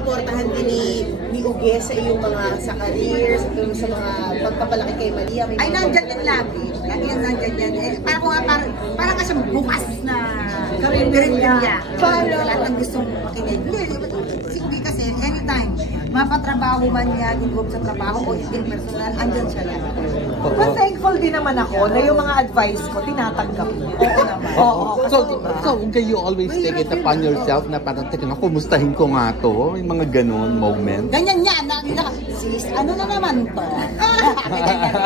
sinusuportahan din ni Uge sa iyong mga sa career, sa mga pagpapalaki kay Malia? Ay, nandyan yan lagi. Lagi yan nandyan yan. Eh, parang kasi bukas na karinderya. Lahat ng gustong makinig. Hindi kasi anytime, mapatrabaho man niya, involved sa trabaho o in personal, andyan siya lang. But thankful din naman ako na yung mga advice ko, tinatanggap niya. Oo naman. So, can you always take it upon yourself na parang, teka nga, kumustahin ko nga to? Yung mga ganun moment. Ganyan yan. Sis, ano na naman to?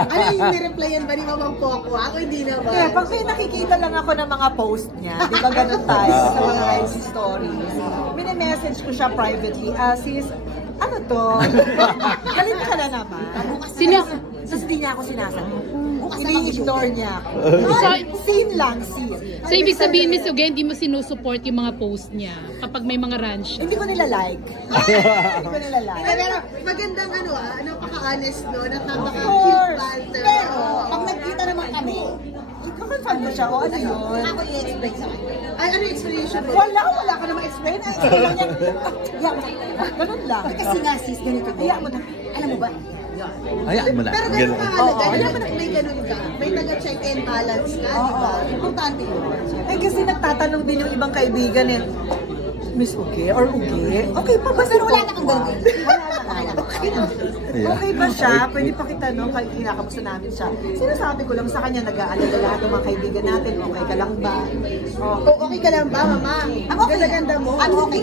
Ano yung nireplyan ba ni Mamang Poco? Ako hindi naman. Kaya pag may nakikita lang ako ng mga post niya, di ba ganun tayo sa mga IG stories, mini-message ko siya privately, sis, ano to? Galit ka na naman. Tapos hindi niya ako sinasagot. Ini-ignore niya ako. Scene lang, scene. So, ibig sabihin, Miss Uge, hindi mo sinusupport yung mga post niya kapag may mga run siya? Hindi ko nila-like. Hindi ko nila-like. Pero magandang napaka-honest, no? Napaka-cute banter. Pero, pag nagkita naman kami, Ikaw-confirm ko siya, o ano yun? ako i-explain sa kanya. Ay, ano yung explanation mo? Wala ka na ma-explain. Ay, explain lang yan. Ganun lang. Kasi nga sis, ganito din. Hayaan mo na. Alam mo ba? Hayaan mo na. Pero ganun ka halaga, may ganun ka. May taga-check and balance ka, di ba? Importante yun. Eh kasi nagtatanong din yung ibang kaibigan Miss Uge or Uge? Okay pa ba? Pero wala na kang ganun. Okay ba siya? Pwede pa kita, no? Kinakamusta namin siya. Sinasabi ko lang sa kanya, nag-aalala lahat ng mga kaibigan natin. Okay ka lang ba? Okay ka lang ba, Mama? Ang okay. Ganda-ganda mo. Ang okay.